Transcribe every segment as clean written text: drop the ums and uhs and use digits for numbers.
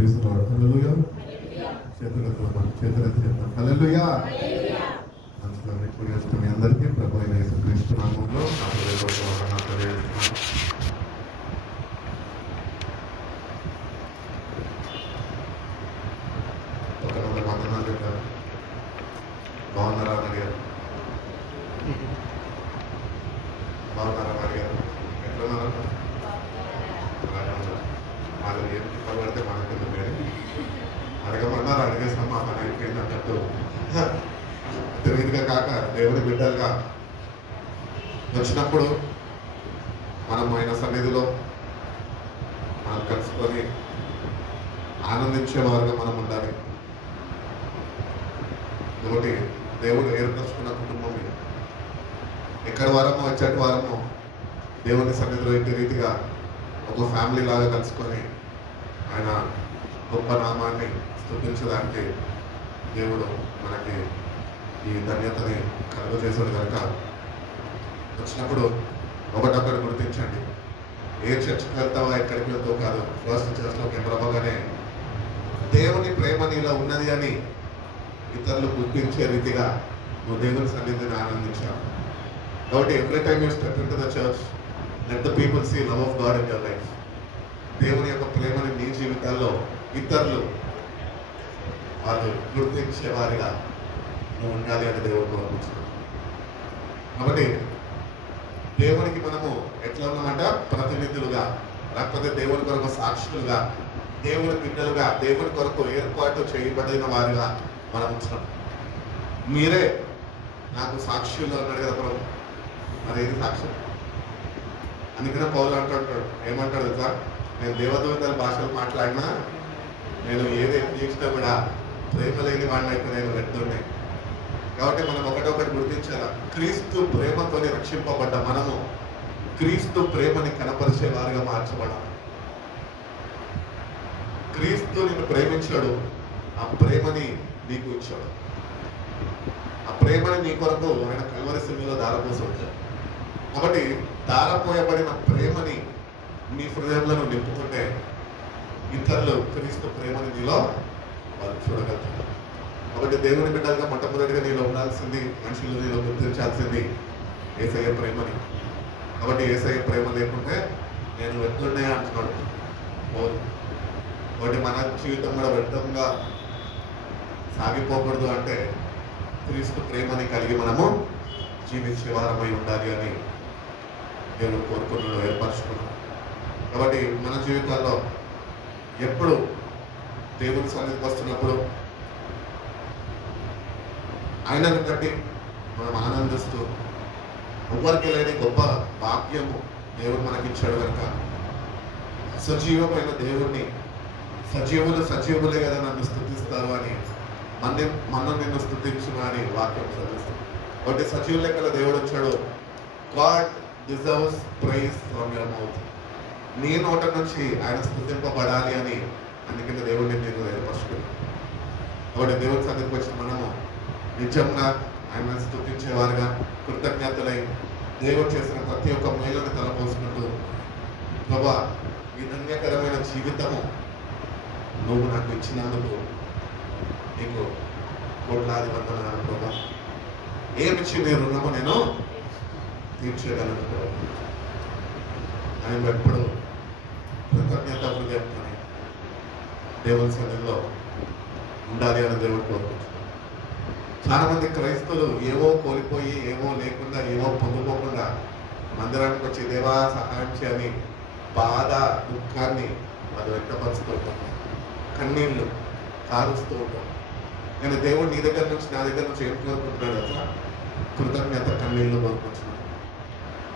Praise the lord. హల్లెలూయా. చేతులెత్తి చెప్తాం హల్లెలూయా. మంచిదండి. కూడి వచ్చిన మీ అందరికీ ప్రభు అయిన యేసుక్రీస్తు నామములో నా హృదయపూర్వక వందనాలు తెలియజేస్తున్నాను. ఒక 100 వందనాలు చెప్పారు. బాగున్నారా అని అడిగారు. బాగున్నారా అని అడిగారు. ఎట్లా ఉన్నారు? అలాగే ఉన్నారు. వాళ్ళు ఏం చెప్పబడితే మనకు లేదు. అడగమన్నారు, అడిగేస్తాం, మా పని అయిపోయింది అన్నట్టు తెలియదుగా కాక దేవుడి బిడ్డలుగా వచ్చినప్పుడు మనం ఆయన సన్నిధిలో మనం కలుసుకొని ఆనందించేవారుగా మనం ఉండాలి. ఒకటి దేవుడు ఏర్పరచుకున్న కుటుంబం ఇది. ఎక్కడి వారమో వచ్చేటి వారమో దేవుని సన్నిధిలో ఇంటి రీతిగా ఒక ఫ్యామిలీ లాగా కలుసుకొని ఆయన గొప్ప నామాన్ని స్తుతించడానికి దేవుడు మనకి ఈ ధన్యతని కలుగజేశాడు కనుక వచ్చినప్పుడు ఒకటొక్కటి గుర్తించండి. ఏ చర్చికి వెళ్తావా, ఎక్కడికి వెళ్తావు కాదు, ఫస్ట్ చర్చ్లోకి ఎంపరవగానే దేవుని ప్రేమ నీలో ఉన్నది అని ఇతరులు గుర్తించే రీతిగా నువ్వు దేవుని సన్నిధిని ఆనందించావు. కాబట్టి every time you step into the church, let the people see love of God in your life. దేవుని యొక్క ప్రేమని నీ జీవితాల్లో ఇతరులు వాళ్ళు గుర్తించే వారిగా నువ్వు ఉండాలి అని దేవుడు కోరుకుంటున్నాడు. కాబట్టి దేవునికి మనము ఎట్లా ఉన్నామంట, ప్రతినిధులుగా, లేకపోతే దేవుని కొరకు సాక్షులుగా, దేవుని బిడ్డలుగా, దేవుని కొరకు ఏర్పాటు చేయబడిన వారిగా మనం ఉంటున్నాం. మీరే నాకు సాక్షులు అన్నాడు కదా ప్రభు. అదేది సాక్ష్యం? అందుకనే పౌలు అంటాడు, ఏమంటాడు తెలుసా, నేను దేవదూతల భాషలు మాట్లాడినా, నేను ఏదైతే చేసినా కూడా ప్రేమ లేని వాడిని అయితే నేను వెళ్తున్నాయి. కాబట్టి మనం ఒకటొకటి గుర్తించాలా. క్రీస్తు ప్రేమతో రక్షింపబడ్డ మనము క్రీస్తు ప్రేమని కనపరిచే వారిగా మార్చబడాలి. క్రీస్తు నిన్ను ప్రేమించాడు, ఆ ప్రేమని నీకు ఇచ్చాడు. ఆ ప్రేమని నీ కొరకు ఆయన కల్వరి సిలువలో దారపోసి వచ్చాడు. కాబట్టి దారపోయబడిన ప్రేమని నీ హృదయంలో నువ్వు నింపుకుంటే ఇతరులు క్రీస్తు ప్రేమని నీలో వాళ్ళు చూడగలుగుతారు. కాబట్టి దేవుని బిడ్డలుగా మొట్టమొదటిగా నీలో ఉండాల్సింది, మనుషులు నీలో గుర్తించాల్సింది యేసయ్య ప్రేమని. కాబట్టి యేసయ్య ప్రేమ లేకుంటే నేను వ్యర్థున్నే అంటున్నాడు పౌలు. కాబట్టి మన జీవితం కూడా వ్యర్థంగా సాగిపోకూడదు అంటే క్రీస్తు ప్రేమని కలిగి మనము జీవించే వారమై ఉండాలి అని దేవుడు కోరుకున్నాడు, ఏర్పరచుకున్నాడు. కాబట్టి మన జీవితాల్లో ఎప్పుడు దేవుని సన్నిధికి వస్తున్నప్పుడు ఆయనను బట్టి మనం ఆనందిస్తూ, ఎవరికి లేని గొప్ప భాగ్యము దేవుడు మనకిచ్చాడు కనుక సజీవమైన దేవుణ్ణి, సజీవులు సజీవులే కదా నన్ను స్తుతిస్తారు అని మనం నిన్ను స్తుతించును అని వాక్యం చదివిస్తాం. కాబట్టి సజీవుల లెక్కల దేవుడు వచ్చాడు. God deserves praise from your mouth. నీ నోట నుంచి ఆయన స్తుతింపబడాలి అని అందుకని దేవుడిని నేను ఏర్పరచుకున్నాను. కాబట్టి దేవుడి సన్నిధికి వచ్చిన మనము నిజంగా ఆయన స్తుతించేవారుగా, కృతజ్ఞతలై దేవుడు చేసిన ప్రతి ఒక్క మేలుని తలపోసుకుంటూ, ప్రభా ఈ ధన్యకరమైన జీవితము నువ్వు నాకు ఇచ్చినందుకు నీకు కోట్లాది వందనాలు ప్రభా. ఏమిచ్చి నీ రుణము నేను తీర్చేయగలను ప్రభా. ఆయన ఎప్పుడు కృతజ్ఞత హృదయంతో దేవుని సన్నిధిలో ఉండాలి అని దేవుడు కోరుకుంటున్నాడు. చాలా మంది క్రైస్తవులు ఏవో కోల్పోయి, ఏవో లేకుండా, ఏవో పొందుకోకుండా మందిరానికి వచ్చి దేవా సహాయం చేయని బాధ, దుఃఖాన్ని వాళ్ళు వ్యక్తపరుస్తూ ఉంటాం, కన్నీళ్ళు కారుస్తూ ఉంటాం. నేను దేవుడు నీ దగ్గర నుంచి, నా దగ్గర నుంచి ఏం కోరుకుంటున్నాడు అట్లా? కృతజ్ఞత కన్నీళ్ళు కోరుకుంటున్నాడు.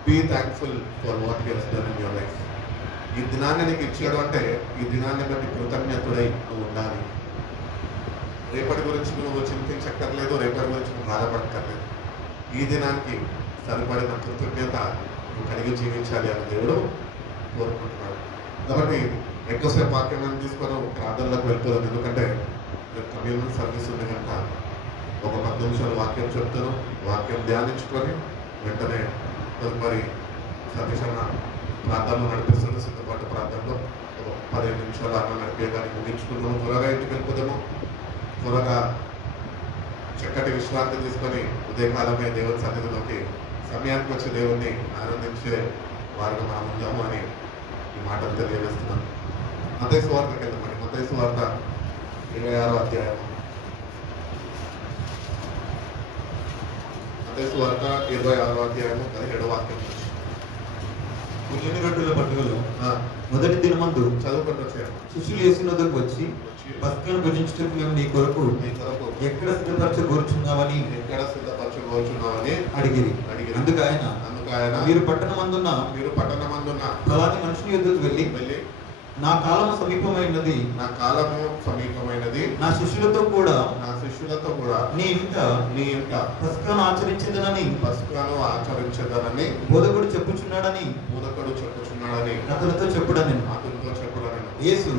Be thankful for what he has done in your life. ఈ దినాన్ని నీకు ఇచ్చాడు అంటే ఈ దినాన్ని బట్టి కృతజ్ఞతుడై నువ్వు ఉండాలి. రేపటి గురించి నువ్వు చింతించక్కర్లేదు, రేపటి గురించి నువ్వు బాధపడక్కర్లేదు. ఈ దినానికి సరిపడిన కృతజ్ఞత నువ్వు కలిగి జీవించాలి అని దేవుడు కోరుకుంటున్నాడు. కాబట్టి ఎక్కువసేపు వాక్యాన్ని తీసుకొని ప్రార్థనలోకి వెళ్ళిపోదాం. ఎందుకంటే కమ్యూనిటీ సర్వీస్ ఉంది కనుక ఒక 10 నిమిషాలు వాక్యం చెప్తాను. వాక్యం ధ్యానించుకొని వెంటనే తదుపరి సతీష్ అన్న ప్రార్థనలో నడిపిస్తున్న సిద్ధపాటు ప్రార్థనలో 15 నిమిషాలు నిమిషాలు అన్న నడిపే దాన్ని ముగించుకుందాము. త్వరగా ఇంటికి వెళ్ళిపోదాము. త్వరగా చక్కటి విశ్రాంతి తీసుకొని ఉదయకాలమే దేవుని సన్నిధిలోకి సమయానికి వచ్చే దేవుణ్ణి ఆనందించే వారిగా మనం ఉందాము అని ఈ మాటలు తెలియజేస్తున్నాను. మత్తయి సువార్తకి వెళ్దామండి. మత్తయి సువార్త 26వ అధ్యాయం. మత్తయి సువార్త 26వ అధ్యాయము 17వ వాక్యం నుంచి. పులిని రొట్టెల పండుగలో మొదటి దినమందు చదువుకుంటూ వచ్చాను. శిష్యులు యేసు వద్దకు వచ్చి పస్కాను భుజించుటకు మేము నీ కొరకు ఎక్కడ సిద్ధపరచగోరుచున్నావని అడిగిరి. అందుకు ఆయన మీరు పట్టణమందున్న ఫలాని మనుషుని యొద్దకు వెళ్ళి నా కాలము సమీపమైనది నా శిష్యులతో కూడా నీ ఇంట పస్కాను ఆచరించదనని బోధకుడు చెప్పుచున్నాడని అతనితో చెప్పుడని యేసు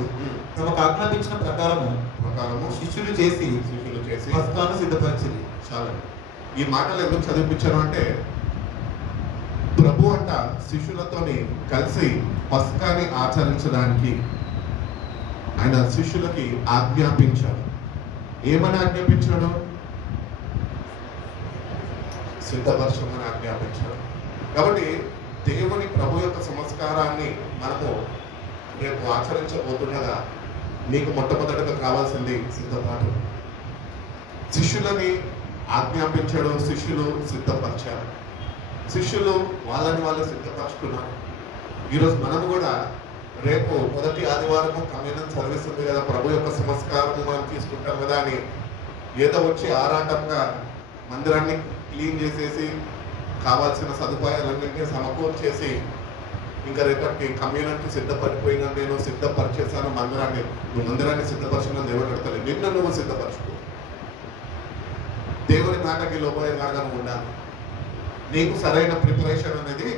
తమకు ఆజ్ఞాపించిన ప్రకారము శిష్యులు చేసి పస్కాను సిద్ధపరిచింది. చాలా ఈ మాటలు ఎందుకు చదివించాను అంటే, ప్రభు అంట శిష్యులతోని కలిసి పస్కాని ఆచరించడానికి ఆయన శిష్యులకి ఆజ్ఞాపించాడు. ఏమని ఆజ్ఞాపించాడు? సిద్ధపరచమని ఆజ్ఞాపించాడు. కాబట్టి దేవుని ప్రభు యొక్క సంస్కారాన్ని మనము రేపు ఆచరించబోతుండగా నీకు మొట్టమొదటిగా కావాల్సింది సిద్ధపాటు. శిష్యులని ఆజ్ఞాపించాడు, శిష్యులు సిద్ధపరిచారు. శిష్యులు వాళ్ళని వాళ్ళు సిద్ధపరచుకున్నారు. ఈరోజు మనము కూడా రేపు మొదటి ఆదివారము కమ్యూనల్ సర్వీస్ ఉంది కదా, ప్రభు యొక్క సంస్కారము మనం తీసుకుంటాం కదా అని ఏదో వచ్చి ఆరాటంగా మందిరాన్ని క్లీన్ చేసేసి కావాల్సిన సదుపాయాలన్నింటినీ సమకూర్చేసి ఇంకా రేపటికి కమ్యూనిటీకి సిద్ధపడిపోయినా నేను సిద్ధపరిచేసాను మందిరాన్ని, నువ్వు మందిరాన్ని సిద్ధపరచిన దేవుడు అడతలే, నిన్ను నువ్వు సిద్ధపరచుకో. దేవుని మాటకి లోబడేలాగా నువ్వు ఉండాలి. నీకు సరైన ప్రిపరేషన్ అనేది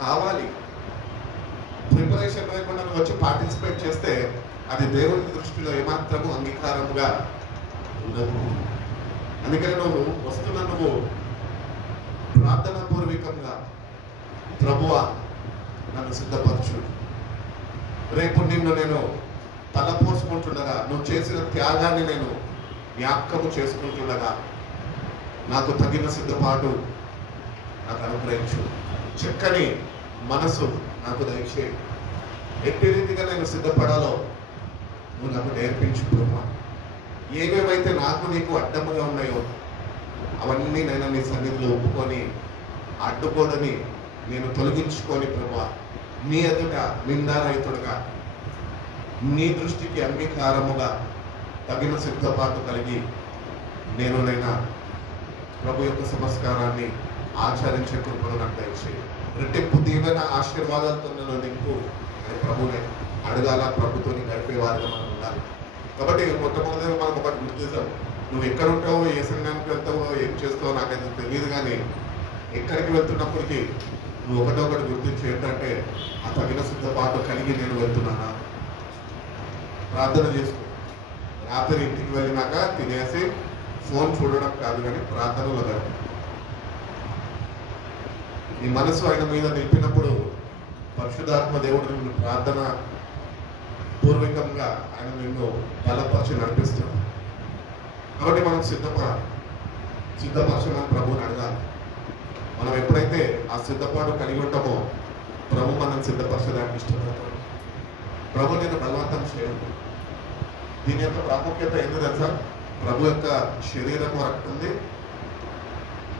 కావాలి. ప్రిపరేషన్ లేకుండా నువ్వు వచ్చి పార్టిసిపేట్ చేస్తే అది దేవుని దృష్టిలో ఏమాత్రము అంగీకారముగా ఉండదు. అందుకని నువ్వు నువ్వు ప్రార్థనా పూర్వకంగా ప్రభువా నన్ను సిద్ధపరచు, రేపు నిన్ను నేను తలపోసుకుంటుండగా నువ్వు చేసిన త్యాగాన్ని నేను జ్ఞాపకము చేసుకుంటుండగా నాకు తగిన సిద్ధపాటు నాకు అనుగ్రహించు, చక్కని మనసు నాకు దయచేయి, ఎట్టి రీతిగా నేను సిద్ధపడాలో నువ్వు నాకు నేర్పించు బ్రహ్మ. ఏవేవైతే నాకు నీకు అడ్డముగా ఉన్నాయో అవన్నీ నేను నీ సన్నిధిలో ఒప్పుకొని అడ్డుకోడని నేను తొలగించుకొని ప్రభా నీ ఎదుట నిందారహితుడుగా నీ దృష్టికి అంగీకారముగా తగిన సిద్ధపాటు కలిగి నేనైనా ప్రభు యొక్క సంస్కారాన్ని ఆచరించే కృపను నాకు దయచేయి. రెట్టింపు దీవెన ఆశీర్వాదాలతో నేను నింపు అని ప్రభుని అడగాల, ప్రభుత్వాన్ని గడిపేవారిగా మనం ఉండాలి. కాబట్టి మొట్టమొదటిగా మనం ఒకటి గుర్తు చేసాం, నువ్వు ఎక్కడ ఉంటావో, ఏ సంఘానికి వెళ్తావో, ఏం చేస్తావో నాకైతే తెలియదు, కానీ ఎక్కడికి వెళ్తున్నప్పటికీ నువ్వు ఒకటి గుర్తించి ఏంటంటే ఆ తగిన సిద్ధపాటు కలిగి నేను వెళ్తున్నానా. ప్రార్థన చేసుకో. రాత్రి ఇంటికి వెళ్ళినాక తినేసి ఫోన్ చూడడం కాదు, కానీ ప్రార్థనలో గడప. నీ మనసు ఆయన మీద నిలిపినప్పుడు పరిశుద్ధాత్మ దేవుడు నిన్ను ప్రార్థన పూర్వకంగా ఆయన నిన్ను బలపరిచి నడిపిస్తాడు. కాబట్టి మనం సిద్ధపరచమని ప్రభువుని అడగాలి. మనం ఎప్పుడైతే ఆ సిద్ధపాటు కలిగి ఉంటామో ప్రభు మనం సిద్ధపరచడానికి ఇష్టపడతాడు. ప్రభు నేను బలవంతం చేయను. దీని యొక్క ప్రాముఖ్యత ఏంటి తెలుసా? ప్రభు యొక్క శరీరము రక్తుంది.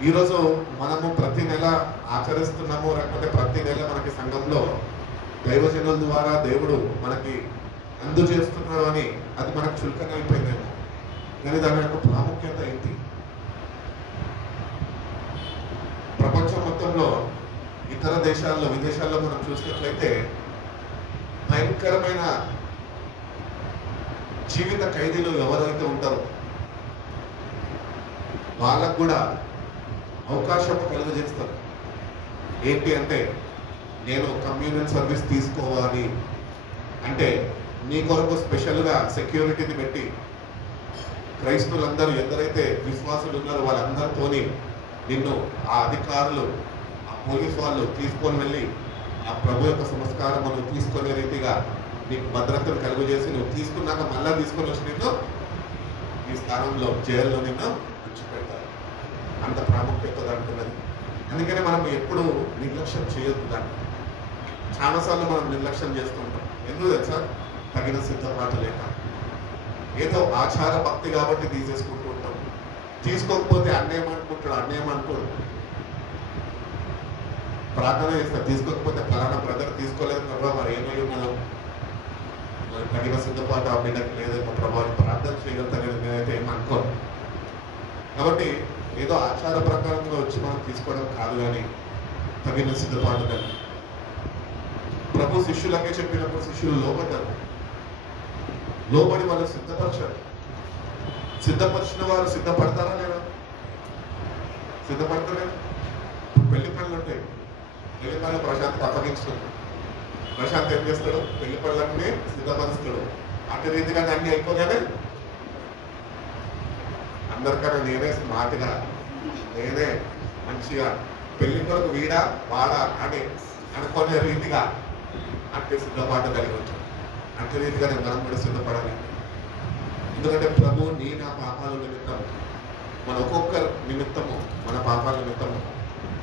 ఈరోజు మనము ప్రతి నెల ఆచరిస్తున్నాము, లేకపోతే ప్రతి నెల మనకి సంఘంలో దైవజనుల ద్వారా దేవుడు మనకి అందజేస్తున్నాడు అని అది మనకు చులకన అయిపోయిందేమో, కానీ దాని యొక్క ప్రాముఖ్యత ఏంటి? ప్రపంచం మొత్తంలో ఇతర దేశాల్లో, విదేశాల్లో మనం చూసినట్లయితే భయంకరమైన జీవిత ఖైదీలు ఎవరైతే ఉంటారో వాళ్ళకు కూడా అవకాశం కలుగజేస్తారు. ఏంటి అంటే, నేను కమ్యూనల్ సర్వీస్ తీసుకోవాలి అంటే నీ కొరకు స్పెషల్గా సెక్యూరిటీని పెట్టి క్రైస్తవులందరూ ఎందరైతే విశ్వాసులు ఉన్నారో వాళ్ళందరితోని నిన్ను ఆ అధికారులు, ఆ పోలీసు వాళ్ళు తీసుకొని వెళ్ళి ఆ ప్రభు యొక్క సంస్కారమును తీసుకునే రీతిగా నీకు భద్రతను కలుగు చేసి నువ్వు తీసుకున్నాక మళ్ళా తీసుకొని వచ్చి నిన్ను ఈ స్థానంలో జైల్లో నిన్ను విడిచిపెడతారు. అంత ప్రాముఖ్యత దాంటున్నది. అందుకనే మనం ఎప్పుడు నిర్లక్ష్యం చేయొద్దు దాన్ని. చాలాసార్లు మనం నిర్లక్ష్యం చేస్తుంటాం. ఎందుకు తెలుసా? తగిన సిద్ధపాటు లేక, ఏదో ఆచార భక్తి కాబట్టి తీసేసుకుంటూ ఉంటాం. తీసుకోకపోతే అన్నేమనుకోడు. ప్రార్థన చేస్తారు, తీసుకోకపోతే ఫలానా బ్రదర్ తీసుకోలేదు ప్రభావ, మరి ఏమై ఉన్నదో, మరి తగిన సిద్ధపాటు ఆ బిడ్డకి లేదేమో ప్రభావం, ప్రార్థన చేయగలుగుతాను నేనైతే ఏమనుకోను. కాబట్టి ఏదో ఆచార ప్రకారంగా వచ్చి మనం తీసుకోవడం కాదు, కానీ తగిన సిద్ధపాటు కానీ. ప్రభు శిష్యులకే చెప్పినప్పుడు శిష్యులు లోబడి వాళ్ళు సిద్ధపరచారు. సిద్ధపరిచిన వారు సిద్ధపడతారా లేదా? సిద్ధపడతారు. పెళ్లి పనులు ఉంటాయి. పెళ్లి పనులు ప్రశాంత్ అప్పగించుతాడు. ప్రశాంత్ ఏం చేస్తాడు? పెళ్లి పనులన్నీ సిద్ధపరుస్తాడు. అటు రీతిగా అన్ని అయిపోగానే అందరికన్నా నేనే స్మార్ట్గా, నేనే మంచిగా పెళ్లి కొరకు వీడా వాడా అని అనుకునే రీతిగా అంటే సిద్ధపాటు కలిగి ఉంటాడు. అంటే రీతిగానే మనం కూడా సిద్ధపడాలి. ఎందుకంటే ప్రభు నా పాపాల నిమిత్తం, మన ఒక్కొక్కరు నిమిత్తము, మన పాపాల నిమిత్తము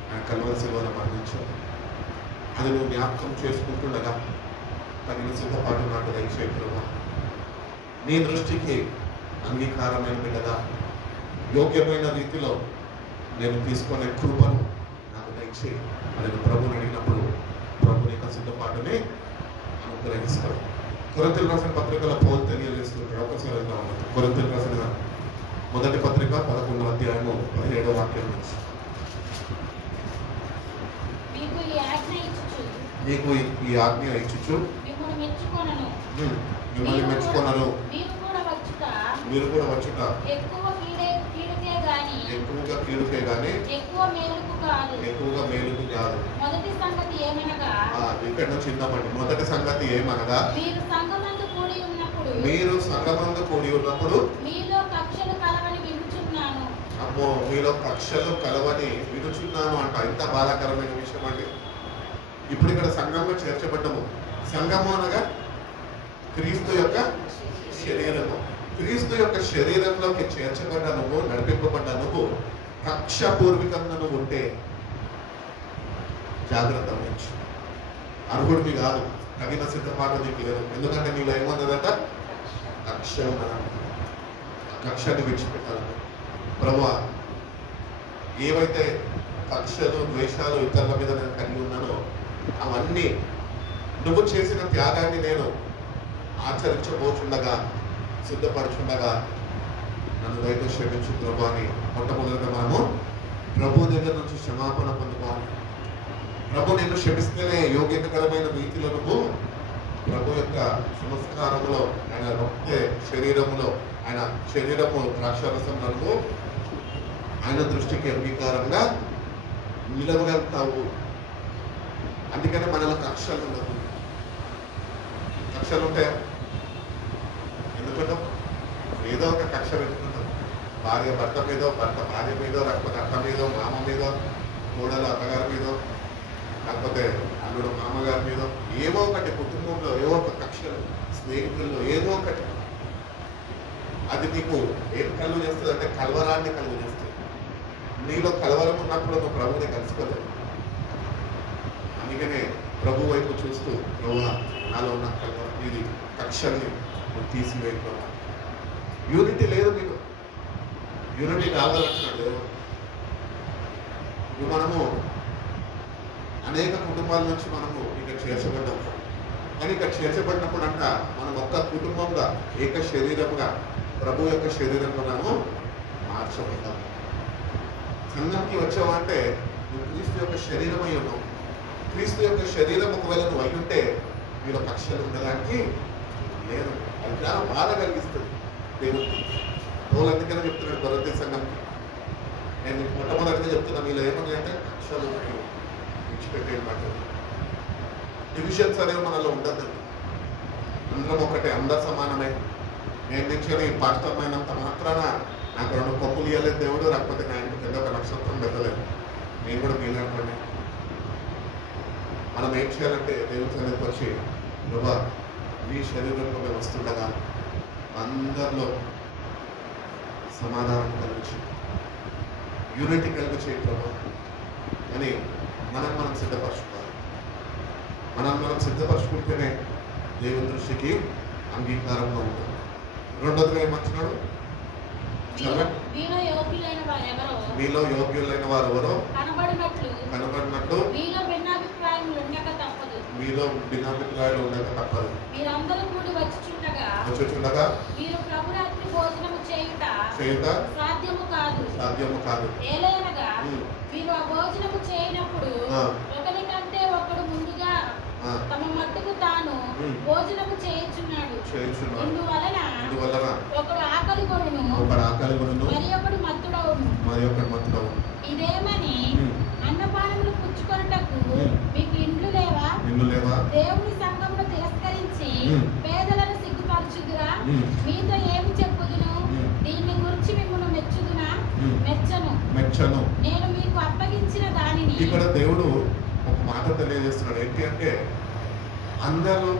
ఆయన కల్వరి శిలువలో మరణించాడు. అది నువ్వు జ్ఞాపకం చేసుకుంటుండగా తగిన సిద్ధపాటు నాకు దయచేయి ప్రభు. నీ దృష్టికి అంగీకారమైన బిడ్డగా యోగ్యమైన రీతిలో నేను తీసుకునే కృపను నాకు దయచేయి అని ప్రభుని అడిగినప్పుడు ప్రభు యొక్క సిద్ధపాటుని అనుగ్రహిస్తాడు. కొరింథీయులకు రాసిన పత్రికల పౌలు తెలియజేస్తుంటాడు. ఒకసారి కొరింథీయులకు రాసిన మొదటి పత్రిక 11వ అధ్యాయము 17వ వాక్యం నుంచి. నీకు ఈ ఆజ్ఞ ఇచ్చుచు మిమ్మల్ని మెచ్చుకొనను, మీరు కూడా వచ్చుట ఎక్కువగా కీడుకే గాని ఎక్కువగా మేలుకు కాదు. ఇక్కడ నుంచి ఇందామండి. మొదటి సంగతి ఏమనగా, మీరు సంఘమందు కూడి ఉన్నప్పుడు అమ్మో మీలో కక్షలు కలవని వినుచున్నాను అంట. ఇంత బాధాకరమైన విషయం అండి. ఇప్పుడు ఇక్కడ సంఘంలో చేర్చబడ్డము. సంఘము అనగా క్రీస్తు యొక్క శరీరము. క్రీస్తు యొక్క శరీరంలోకి చేర్చబడ్డ నువ్వు, నడిపింపబడ్డ నువ్వు కక్షపూర్వకంగా నువ్వు ఉంటే జాగ్రత్త వహించు. అర్హుడివి కాదు, తగిన సిద్ధపాటు నీకు లేదు. ఎందుకంటే నీలో ఏమన్నదట? కక్ష ఉన్నదంట. కక్షని విడిచిపెట్టాలి. ప్రభువా, ఏవైతే కక్షలు, ద్వేషాలు ఇతరుల మీద నేను కలిగి ఉన్నానో అవన్నీ నువ్వు చేసిన త్యాగాన్ని నేను ఆచరించబోచుండగా, సిద్ధపరచుండగా నన్ను దయతో క్షమించు ప్రభు అని మొట్టమొదటిగా మనము ప్రభు దగ్గర నుంచి క్షమాపణ పొందుకోవాలి. ప్రభు నిన్ను క్షమిస్తేనే యోగ్యతకరమైన రీతిలో నువ్వు ప్రభు యొక్క సంస్కారములో, ఆయన రక్త శరీరములో, ఆయన శరీరము ద్రాక్షారసం నలుగు ఆయన దృష్టికి అంగీకారంగా నిలవగలుగుతావు. అందుకనే మనలో కక్షలు ఉండవు. కక్షలు ఉంటాయా? ఎందుకుంటాం? ఏదో ఒక కక్ష పెట్టుకుంటాం. భార్య భర్త మీదో, భర్త భార్య మీదో, లేకపోతే అత్త మీదో, మామ మీదో, కోడలు అత్తగారి మీదో, లేకపోతే అల్లుడు మామగారి మీదో, ఏవో ఒకటి కుటుంబంలో ఏవో ఒక కక్షలు, స్నేహితుల్లో ఏదో ఒకటి. అది నీకు ఏం కలుగు చేస్తుంది అంటే కలవరాన్ని కలుగు చేస్తుంది. నీలో కలవరం ఉన్నప్పుడు నువ్వు ప్రభువుని కలుసుకోలేదు. అందుకనే ప్రభు వైపు చూస్తూ ప్రభువా నాలో ఉన్న కలవరం, ఇది కక్షల్ని నువ్వు తీసివేయకు. యూనిటీ లేదు నీకు. యూనిటీ కావాలంటున్నాడు దేవుడు. మనము అనేక కుటుంబాల నుంచి మనము ఇక్కడ చేర్చబడ్డాం. కానీ ఇక్కడ చేర్చబడినప్పుడు అంట మనం ఒక్క కుటుంబంగా, ఏక శరీరంగా ప్రభు యొక్క శరీరంగా మనము మార్చబడ్డాము. సంఘంకి వచ్చావు అంటే నువ్వు క్రీస్తు యొక్క శరీరం అయి ఉన్నావు. క్రీస్తు యొక్క శరీరం ఒకవేళ నువ్వు అయి ఉంటే మీరు కక్షలు ఉండడానికి లేదు. అది చాలా బాధ కలిగిస్తుంది దేవుడికి. పౌలు అందుకనే చెప్తున్నాడు కొరింథీ సంఘంకి, నేను మొట్టమొదటిగా చెప్తున్నా మీలో ఏమని అంటే కక్షలు విడిచిపెట్టేయమాట. డివిజన్స్ అనేవి మనలో ఉండద్దండి. అందరం ఒకటే, అందరు సమానమే. నేను నిల్చొని పాస్టర్మైనంత మాత్రాన నాకు 2 కొమ్ములు ఇవ్వలేదు దేవుడు, లేకపోతే నా ఇంటి పెద్ద ఒక నక్షత్రం పెట్టలేదు. నేను కూడా మీలాంటి మనం ఏం చేయాలంటే దేవుడి సన్నిధికి వచ్చి, ప్రభా నీ శరీరంలో మేము వస్తుండగా అందరిలో సమాధానం కలిగించి యూనిటీ కలిగి చేయ ప్రభు అని మనం సిద్ధపరచుకోవాలి. మనం సిద్ధపరచుకుంటేనే దేవుని దృష్టికి అంగీకారంగా ఉంటుంది. రెండోదిగా ఏమంటున్నాడు? మీలో యోగ్యులైన వారు ఎవరో కనబడినట్లు మీలో భిన్నాభిప్రాయాలు ఉండక తప్పదు. మీరందరూ కూడి వచ్చుచుండగా మీరు ప్రభు రాత్రి భోజనము చేయుట సాధ్యము కాదు. ఏలయనగా మీరు ఆ భోజనము చేయనప్పుడు ఒకరి కంటే ఒకడు ముందుగా తమ మట్టుకు తాను భోజనము చేయుచున్నాడు. ఇందువలన ఒకడు ఆకలి కొనును మరి ఒకడు మత్తుడవును. ఇదేమని అన్నపానములు పుచ్చుకొనుటకు మీకు ఇండ్లు లేవా? దేవుని సంఘమును తిరస్కరించి పేదలను సిగ్గుపరచుదురా? మీతో ఏమి చెప్పుదును? దీన్ని గురించి మిమ్మల్ని మెచ్చను. నేను మీకు అప్పగించిన దానిని. ఇక్కడ దేవుడు ఒక మాట తెలియజేస్తున్నాడు. ఏంటి అంటే, అందరూ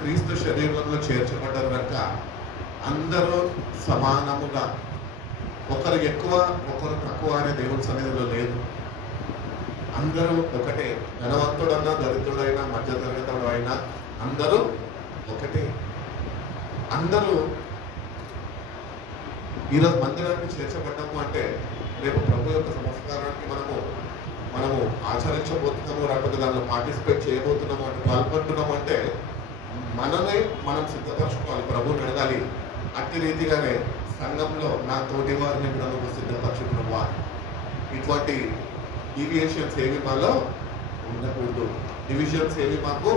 క్రీస్తు శరీరంలో చేర్చబడ్డారు కనుక అందరూ సమానముగా, ఒకరు ఎక్కువ ఒకరు తక్కువ అనే దేవుని సన్నిధిలో లేదు. అందరూ ఒకటే. ధనవంతుడన్నా దరిద్రుడైనా మధ్యతరగతుడు అయినా అందరూ ఒకటే. అందరూ ఈరోజు మందిరానికి చేర్చబడ్డాము అంటే రేపు ప్రభు యొక్క సంస్కారానికి మనము ఆచరించబోతున్నాము, లేకపోతే దానిలో పార్టిసిపేట్ చేయబోతున్నాము అంటే, పాల్గొంటున్నాము అంటే మనం సిద్ధపరచుకోవాలి. ప్రభువుని అడగాలి. అట్టి రీతిగానే సంఘంలో నా తోటి వారిని కూడా నువ్వు సిద్ధపరచుకున్నావా? ఇటువంటి డీవియేషన్స్ ఏవి మాలో ఉండకూడదు. డివిజన్స్ ఏవి మాకు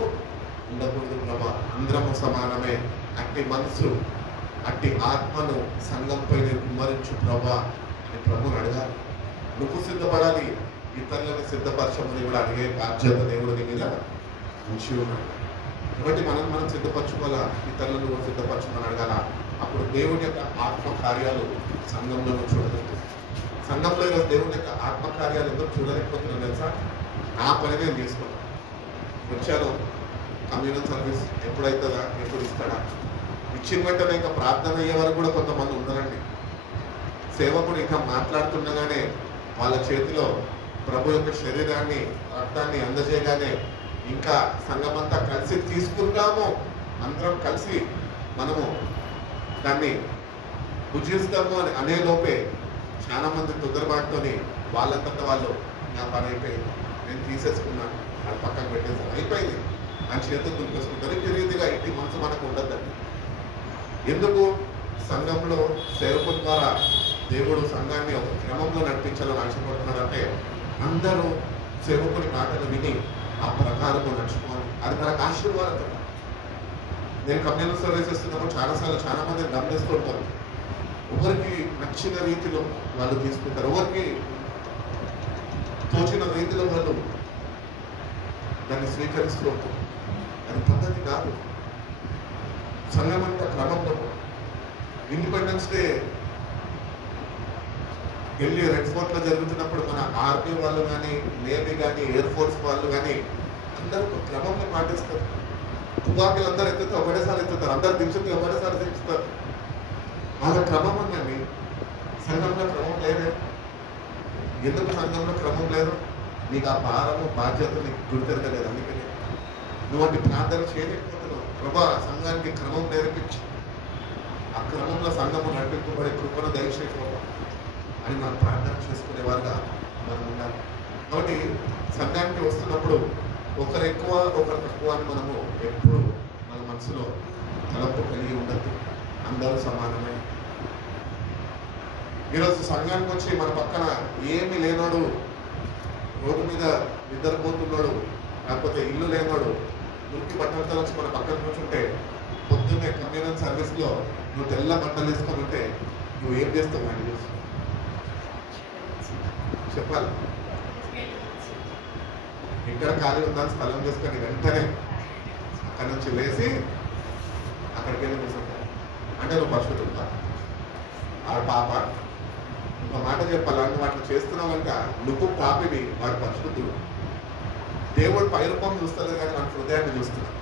ఉండకూడదు ప్రభా. అందరము సమానమే. అట్టి మనసు, అట్టి ఆత్మను సంఘంపై కుమ్మరించు ప్రభా అని ప్రభుని అడగాలి. నువ్వు సిద్ధపడాలి, ఇతరులను సిద్ధపరచమని కూడా అడిగే బాధ్యత దేవుడి మీద ఉంచి ఉన్నాడు. కాబట్టి మనం సిద్ధపరచుకోవాలా, ఇతరులను కూడా సిద్ధపరచమని అడగాల. అప్పుడు దేవుడి యొక్క ఆత్మ కార్యాలు సంఘంలో చూడలేదు. సంఘంలో ఈరోజు దేవుని యొక్క ఆత్మకార్యాలు ఎందుకు చూడలేకపోతున్నాను తెలుసా? నా పని నేను చేసుకున్నాను. వచ్చాను, కమ్యూనల్ సర్వీస్ ఎప్పుడైతుందా, ఎప్పుడు ఇస్తాడా, ఇచ్చిన వెంటనే ఇంకా ప్రార్థన అయ్యే వరకు కూడా కొంతమంది ఉండరండి. సేవకుడు ఇంకా మాట్లాడుతుండగానే వాళ్ళ చేతిలో ప్రభు యొక్క శరీరాన్ని, రక్తాన్ని అందజేయగానే ఇంకా సంఘమంతా కలిసి తీసుకుంటాము, అందరం కలిసి మనము దాన్ని భుజిస్తాము అని అనే లోపే చాలా మంది తొందరపాటుతోని వాళ్ళంతటా వాళ్ళు నా పని అయిపోయింది, నేను తీసేసుకున్నాను, అది పక్కన పెట్టేసాను, అయిపోయింది అని చేతులు దులిపేసుకుంటారు. ఈ రీతిగా ఇంటి మనసు మనకు ఉండద్దండి. ఎందుకు? సంఘంలో సేవకుల ద్వారా దేవుడు సంఘాన్ని ఒక క్రమంలో నడిపించాలని ఆశపడుతున్నాడంటే అందరూ సేవకుని మాటలు విని ఆ ప్రకారం నడుచుకోవాలి. అది మనకు ఆశీర్వాదం. నేను కమ్యూనల్ సర్వీస్ ఇస్తున్నప్పుడు చాలా మంది గమనిస్తూ ఉంటారు. ఒకరికి నచ్చిన రీతిలో వాళ్ళు తీసుకుంటారు, ఒకరికి తోచిన రీతిలో వాళ్ళు దాన్ని స్వీకరిస్తూ ఉంటారు. అది పద్ధతి కాదు. సంఘం అంతా క్రమంలో. ఇండిపెండెన్స్ డే వెళ్ళి రెడ్ ఫోర్ట్ లో జరుగుతున్నప్పుడు మన ఆర్మీ వాళ్ళు కానీ, నేవీ కానీ, ఎయిర్ ఫోర్స్ వాళ్ళు కానీ అందరూ క్రమంలో పాటిస్తారు. తుపాకీలు అందరూ ఎత్తుతారు, ఒకటేసారి ఎత్తుతారు, అందరు దించుతారు, ఒకటేసారి దించుతారు. వాళ్ళ క్రమం ఉందండి. సంఘంలో క్రమం లేదే. ఎందుకు సంఘంలో క్రమం లేదు? నీకు ఆ భారము, బాధ్యత నీకు గుర్తెరగలేదు. అందుకని నువ్వు అంటే ప్రార్థన చేయలేకపోతున్నావు. ప్రభా, సంఘానికి క్రమం నేర్పించి ఆ క్రమంలో సంఘము నడిపింపబడే కృపను దయచేయకపోవడం అని మనం ప్రార్థన చేసుకునేవారుగా మనం ఉండాలి. కాబట్టి సంఘానికి వస్తున్నప్పుడు ఒకరు ఎక్కువ ఒకరు తక్కువ అని మనము ఎప్పుడు మన మనసులో తలపు కలిగి ఉండద్దు. అందరూ సమానమే. ఈరోజు సంఘానికి వచ్చి మన పక్కన ఏమి లేనోడు, రోడ్డు మీద నిద్రపోతున్నాడు, లేకపోతే ఇల్లు లేనోడు, మురికి బట్టలతో వచ్చి మన పక్కన కూర్చుంటే పొద్దున్నే కమ్యూనల్ సర్వీస్లో నువ్వు తెల్ల బట్టలు వేసుకొని ఉంటే నువ్వు ఏం చేస్తావు? ఆయన చూసి చెప్పాలి. ఇక్కడ ఖాళీ ఉందని స్థలం చేసుకొని వెంటనే అక్కడి నుంచి లేచి అక్కడికి వెళ్ళి కూర్చుంటావు. అంటే నువ్వు పరిశుద్ధుడుగా ఆ పాప. ఒక మాట చెప్పాలా, నువ్వు అట్లా చేస్తున్నావు కనుక నువ్వు పాపివి, వాడు పరిశుద్ధుడు. దేవుడు పై రూపం చూస్తలేదు కానీ మన హృదయాన్ని చూస్తున్నాడు.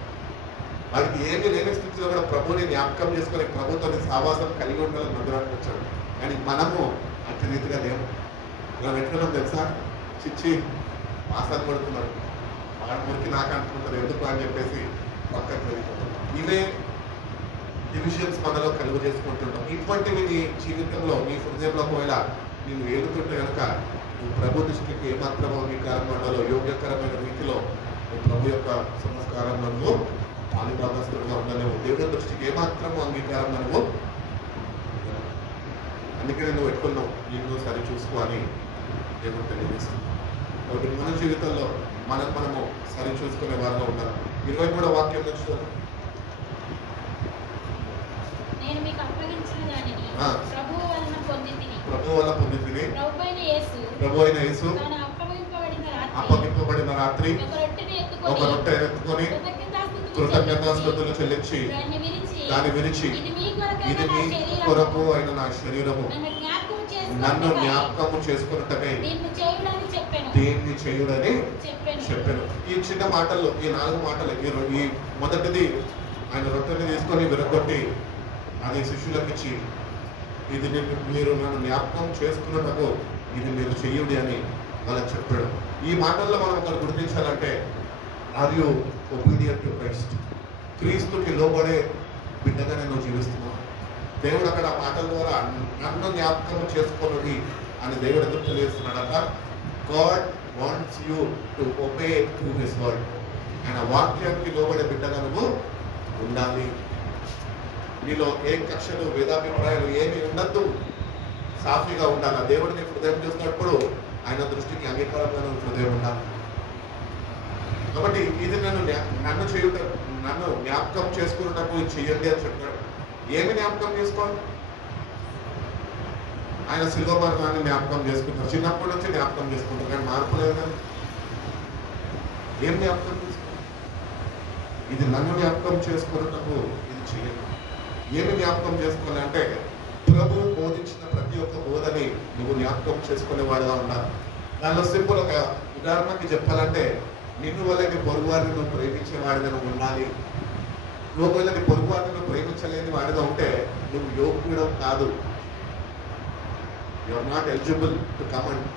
వాడికి ఏమీ లేని స్థితిలో కూడా ప్రభుని జ్ఞాపకం చేసుకొని ప్రభుతో సావాసం కలిగి ఉండాలని మందిరానికి వచ్చాడు. కానీ మనము అతి రీతిగా లేము. మనం ఎట్లున్నాం తెలుసా? చిచ్చి వాసాలు పడుతున్నాడు, వాడి మురికి నాకు అనుకుంటారు ఎందుకు అని చెప్పేసి పక్కకు వెళ్ళిపోతాం. ఇవే డివిజన్స్ మనలో కలుగు చేసుకుంటుంటాం. ఇటువంటివి నీ జీవితంలో నీ హృదయంలో ఒకవేళ నేను ఏలుతుంటే కనుక నువ్వు ప్రభు దృష్టికి ఏమాత్రం అంగీకారం ఉండాలో యోగ్యకరమైన రీతిలో నువ్వు ప్రభు యొక్క సంస్కారంలో పాలిభాగస్తుడుగా ఉండలేవు. దేవుడి దృష్టికి ఏమాత్రం అంగీకారం నువ్వు. అందుకనే నువ్వు ఎట్టుకున్నావు, నిన్ను సరి చూసుకో అని దేవుడు తెలియజేస్తుంది. కాబట్టి మన జీవితంలో మనము సరి చూసుకునే వారిలో ఉండాలి. 23వ వాక్యం నుంచి నేను మీకు అప్పగించిన దానిని ప్రభువు వలన పొందితిని. ప్రభు అయిన యేసు అప్పగింపబడిన రాత్రి ఒక రొట్టె ఎత్తుకొని కృతజ్ఞతాస్తుతులు చెల్లించి దాన్ని విరిచి, ఇది మీ కొరకు అయిన నా శరీరము, నన్ను జ్ఞాపకము చేసుకున్నట్టుకై దీన్ని చేయుడని చెప్పాను. ఈ చిన్న మాటల్లో ఈ 4 మాటలు, ఈ మొదటిది ఆయన రొట్టెని తీసుకొని విరగొట్టి అది శిష్యులకు ఇచ్చి, ఇది మీరు నన్ను జ్ఞాపకం చేసుకున్నట్టుకు ఇది మీరు చెయ్యుడి అని వాళ్ళకి చెప్పాడు. ఈ మాటల్లో మనం ఒకరు గుర్తించాలంటే, are you obedient to Christ? క్రీస్తుకి లోబడే బిడ్డగానే నువ్వు జీవిస్తున్నావు. దేవుడు అక్కడ ఆ మాటల ద్వారా నన్ను జ్ఞాపకం చేసుకోనుడి అని దేవుడు ఎందుకు తెలియజేస్తున్నాడట? God wants you to obey to his word. ఆయన వాక్యానికి లోబడే బిడ్డగా నువ్వు ఉండాలి. నీలో ఏ కక్షలు వేదాభిప్రాయాలు ఏమి ఉండద్దు, సాఫీగా ఉండాలి. దేవుడిని హృదయం చూసినప్పుడు ఆయన దృష్టికి అంగీకారంగా హృదయం ఉండాలి. కాబట్టి ఇది నన్ను జ్ఞాపకం చేసుకున్నప్పుడు చెయ్యండి అని చెప్పాడు. ఏమి జ్ఞాపకం చేసుకోవాలి? ఆయన శిలువ మరణాన్ని జ్ఞాపకం చేసుకుంటారు. చిన్నప్పటి నుంచి జ్ఞాపకం చేసుకుంటారు, కానీ మార్పు లేదు కదా. ఏం జ్ఞాపకం చేసుకోవాలి? ఇది నన్ను జ్ఞాపకం చేసుకున్నప్పుడు ఇది చెయ్యండి. ఏమి జ్ఞాపకం చేసుకోవాలంటే, ప్రభు బోధించిన ప్రతి ఒక్క బోధని నువ్వు జ్ఞాపకం చేసుకునేవాడుగా ఉండాలి. దానిలో సింపుల్ ఒక ఉదాహరణకి చెప్పాలంటే, నిన్ను వల్ల నీ పొరుగువారిని నువ్వు ప్రేమించేవాడిగా నువ్వు ఉండాలి. నువ్వు ఒకవేళ నీ పొరుగువారిని నువ్వు ప్రేమించలేని వాడిగా ఉంటే నువ్వు యోగ్యుడు కాదు. You are not eligible to come and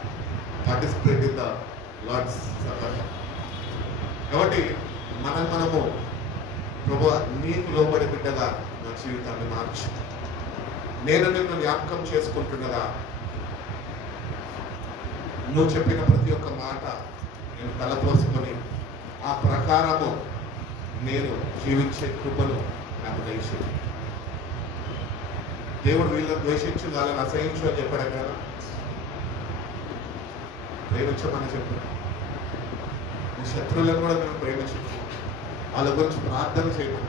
participate in the Lord's supper. కాబట్టి మనము ప్రభువా నీకు లోబడి బిడ్డగా నా జీవితాన్ని మార్చు, నేను నిన్ను జ్ఞాపకం చేసుకుంటుండగా నువ్వు చెప్పిన ప్రతి ఒక్క మాట నేను తలపోసుకొని ఆ ప్రకారము నేను జీవించే కృపను నాకు దయచేయి. దేవుడు వీళ్ళని ద్వేషించు, వాళ్ళని అసహించు అని చెప్పాడు కదా. ప్రేమించమని చెప్పాడు. నీ శత్రువులను కూడా మేము ప్రేమించు, వాళ్ళ గురించి ప్రార్థన చేయమని.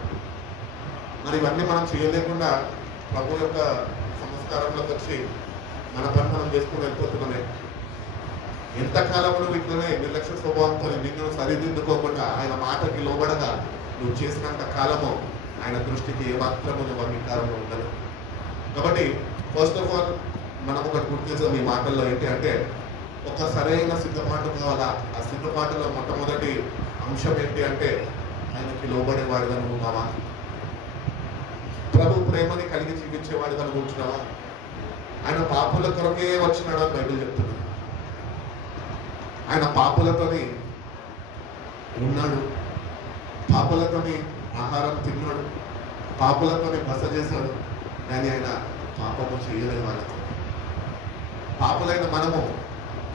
మరి ఇవన్నీ మనం చేయలేకుండా ప్రభు యొక్క సంస్కారంలోకి వచ్చి మన పని మనం చేసుకుని వెళ్ళిపోతున్నామే. ఎంతకాలం నువ్వు ఇట్లనే నిర్లక్ష్య స్వభావంతో నిన్ను సరిదిద్దుకోకుండా ఆయన మాటకి లోబడగా నువ్వు చేసినంత కాలము ఆయన దృష్టికి ఏమాత్రము నువ్వు అంగీకారంలో ఉండదు. కాబట్టి ఫస్ట్ ఆఫ్ ఆల్ మనం ఒకటి గుర్తించాం ఈ మాటల్లో ఏంటి అంటే, ఒక సరైన సిద్ధపాటు కావాలా. ఆ సిద్ధపాటులో మొట్టమొదటి అంశం ఏంటి అంటే, ఆయనకి లోబడేవాడుగా నువ్వు ఉన్నావా? ప్రభు ప్రేమని కలిగి జీవించేవాడుగా నువ్వు ఉంటున్నావా? ఆయన పాపుల కొరకే వచ్చినాడు అని బైబిల్ చెప్తుంది. ఆయన పాపులతోని ఉన్నాడు, పాపులతోని ఆహారం తిన్నాడు, పాపులతోని బస చేశాడు. కానీ ఆయన పాపము చేయలేదు వాళ్ళతో. పాపులైన మనము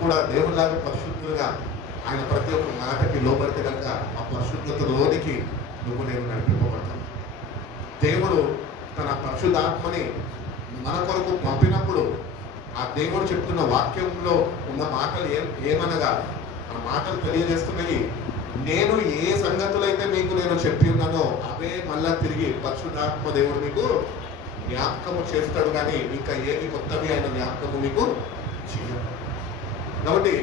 కూడా దేవుడిలాగా పరిశుద్ధులుగా ఆయన ప్రతి ఒక్క మాటకి లోబడితే కనుక ఆ పరిశుద్ధతలోనికి నువ్వు నేను నడిపింపబడతాను. దేవుడు తన పరిశుద్ధాత్మని మన కొరకు పంపినప్పుడు ఆ దేవుడు చెప్తున్న వాక్యంలో ఉన్న మాటలు ఏమనగా ఆ మాటలు తెలియజేస్తున్నాయి. నేను ఏ సంగతులైతే మీకు నేను చెప్పి ఉన్నానో అవే మళ్ళా తిరిగి పరిశుద్ధాత్మ దేవుడు మీకు జ్ఞాపకము చేస్తాడు, కానీ ఇంకా ఏమి కొత్తవి ఆయన జ్ఞాపకము మీకు చేయడు. కాబట్టి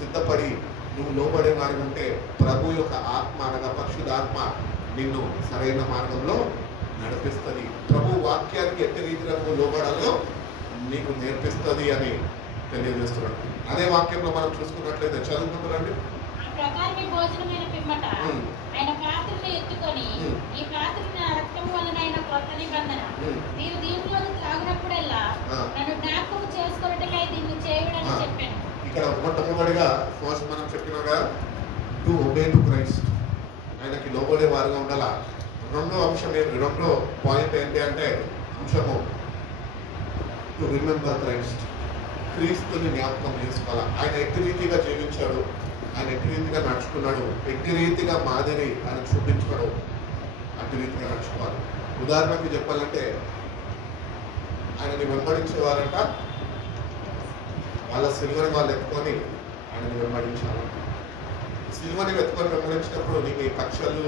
సిద్ధపడి నువ్వు లోబడే వాడి ఉంటే ప్రభు యొక్క ఆత్మ అనగా పరిశుద్ధాత్మ నిన్ను సరైన మార్గంలో నడిపిస్తుంది. ప్రభు వాక్యానికి ఎట్టి రీతిగా నువ్వు లోబడాలో నీకు నేర్పిస్తుంది అని తెలియజేస్తున్నాడు. అదే వాక్యంలో మనం చూసుకున్నట్లయితే చదువుకుంటారండి. ప్రకారమే భోజనమైన పిమ్మట ఉమ్. ఆయన పాత్రను ఎత్తుకొని ఉమ్. ఈ పాత్ర నా రక్తం వలన ఆయన కొత్త నిబంధన మీరు దీనిలో తాగినప్పుడల్లా ఆ. నన్ను జ్ఞాపకం చేసుకున్నట్టుగా దీన్ని చేయుడని ఆ. చెప్పాను. ఇక్కడ మొట్టమొదటిగా ఫస్ట్ మనం చెప్పినగా టు ఒబే టు క్రైస్ట్, ఆయనకి లోబడే వారుగా ఉండాలా. రెండో అంశం రెండో పాయింట్ ఏంటి అంటే అంశము టు రిమెంబర్ క్రైస్ట్, క్రీస్తుని జ్ఞాపకం చేసుకోవాలా. ఆయన ఎట్టి రీతిగా జీవించాడు, ఆయన ఎట్టి రీతిగా నడుచుకున్నాడు, ఎట్టి రీతిగా మాదిరి ఆయన చూపించాడు, అట్టి రీతిగా నడుచుకోవాలి. ఉదాహరణకి చెప్పాలంటే ఆయనని వెంబడించేవారంట వాళ్ళ సిల్వని వాళ్ళు ఎత్తుకొని ఆయనని వెంబడించాలి. సిల్వని ఎత్తుకొని వెంబడించినప్పుడు నీకు ఈ కక్షలు,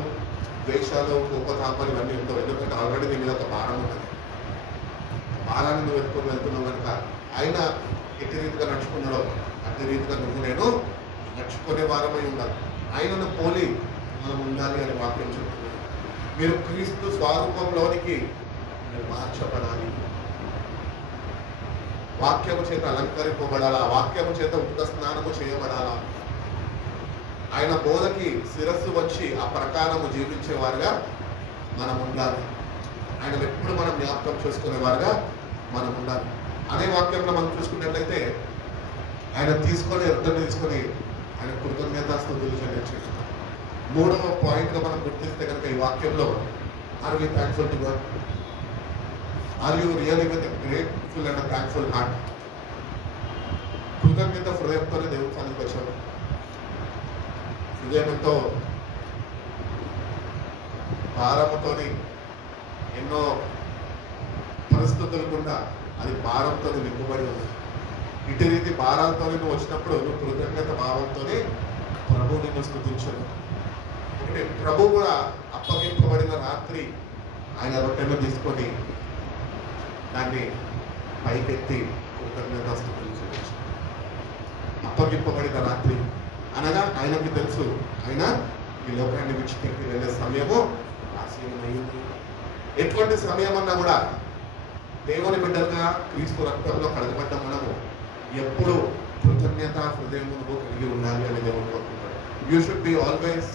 ద్వేషాలు, కోపతాపాలు ఇవన్నీ ఉండవు. ఎందుకంటే ఆల్రెడీ నీ మీద ఒక భారం ఉన్నది. భారాన్ని నువ్వు ఎత్తుకొని వెళ్తున్నావు కనుక ఆయన ఎట్టి రీతిగా నడుచుకున్నాడో అట్టి రీతిగా నువ్వు నేను నడుచుకునే వారమై ఉండాలి. ఆయనను పోలి మనం ఉండాలి అని వాక్యం చెప్తున్నాడు. మీరు క్రీస్తు స్వరూపంలోనికి మీరు మార్చబడాలి, వాక్యము చేత అలంకరింపబడాలా, వాక్యము చేత ఉచిత స్నానము చేయబడాలా. ఆయన బోధకి శిరస్సు వచ్చి ఆ ప్రకారము జీవించేవారుగా మనం ఉండాలి. ఆయన ఎప్పుడు మనం జ్ఞాపకం చేసుకునేవారుగా మనం ఉండాలి. అనే వాక్యంలో మనం చూసుకున్నట్లయితే ఆయన రిటర్న్ తీసుకొని ఆయన కృతజ్ఞతాస్తుతులు చెల్లించాడు. మూడవ పాయింట్గా మనం గుర్తిస్తే కనుక ఈ వాక్యంలో are we thankful to God, are you really with grateful and thankful heart. కృతజ్ఞత హృదయంతోనే దేవుడి సన్నిధికి వచ్చాడు. హృదయంతో భారముతోని ఎన్నో పరిస్థితులు గుండా అది భారంతో నింపబడి ఉంది. ఇటు రీతి భారాలతో నువ్వు వచ్చినప్పుడు నువ్వు కృతజ్ఞత భావంతోనే ప్రభు నిన్ను స్తుతించను. ఒకటి ప్రభు కూడా అప్పగింపబడిన రాత్రి ఆయన రొట్టెను తీసుకొని దాన్ని పైకెత్తి కృతజ్ఞత స్తుతులు చెల్లించాడు. అప్పగింపబడిన రాత్రి అనగా ఆయనకి తెలుసు ఆయన ఈ లోకాన్ని విడిచిపెట్టి వెళ్ళే సమయము ఆసీనమైంది. ఎటువంటి సమయం అన్నా కూడా దేవుని బిడ్డలుగా క్రీస్తు రక్తంలో కడగబడ్డ మనము ఎప్పుడు కృతజ్ఞత హృదయమును కలిగి ఉండాలి అని దేవుడు కోరుకుంటాడు. You should be always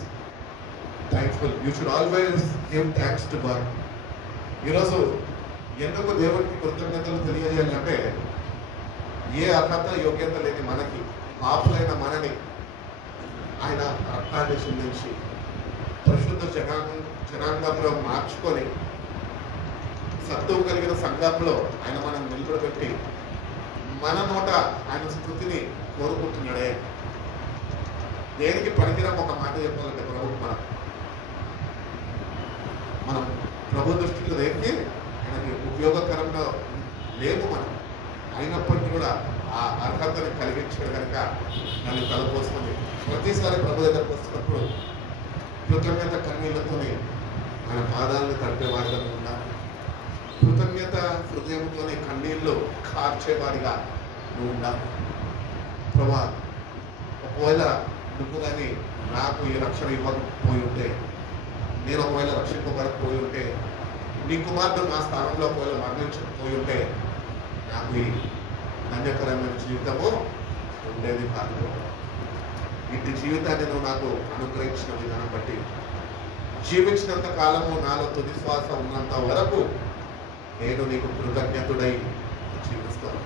thankful, you should always give thanks to God. ఈరోజు ఎందుకు దేవుడికి కృతజ్ఞతలు తెలియజేయాలంటే ఏ అర్హత యోగ్యత లేని మనకి, పాపులైన మనని ఆయన రక్తాన్ని చిందించి పరిశుద్ధ జనాంగంలో మార్చుకొని సత్తువు కలిగిన సంఘంలో ఆయన మనం నిలబెట్టి మన నోట ఆయన స్థుతిని కోరుకుంటున్నాడే. దేనికి పనికిరాం ఒక మాట చెప్పాలంటే ప్రభుత్వం మనం ప్రభు దృష్టిలో దేనికి ఆయనకి ఉపయోగకరంగా లేము మనం. అయినప్పటికీ కూడా ఆ అర్హతని కలిగించాడు కనుక దాన్ని తలపోస్తుంది. ప్రతిసారి ప్రభు దగ్గరకు వస్తున్నప్పుడు కృతజ్ఞత కన్నీళ్లతోనే ఆయన పాదాలను తడిపేవాడిగా ఉండాలి. కృతజ్ఞత హృదయంతోనే కన్నీళ్ళు కార్చేవాడిగా నువ్వు ఉండాలి. ప్రభా, ఒకవేళ నువ్వు కానీ నాకు ఈ రక్షణ ఇవ్వకపోయి ఉంటే, నేను ఒకవేళ రక్షింపబడకపోయి ఉంటే, నీ కుమార్తె నా స్థానంలో ఒకవేళ మరణించకపోయి ఉంటే నాకు ఈ ధన్యకరమైన జీవితము ఉండేది కాదు. ఇట్టి జీవితాన్ని నువ్వు నాకు అనుగ్రహించిన విధానం బట్టి జీవించినంత కాలము నాలో తుది శ్వాస ఉన్నంత వరకు నేను నీకు కృతజ్ఞతుడై జీవిస్తాను.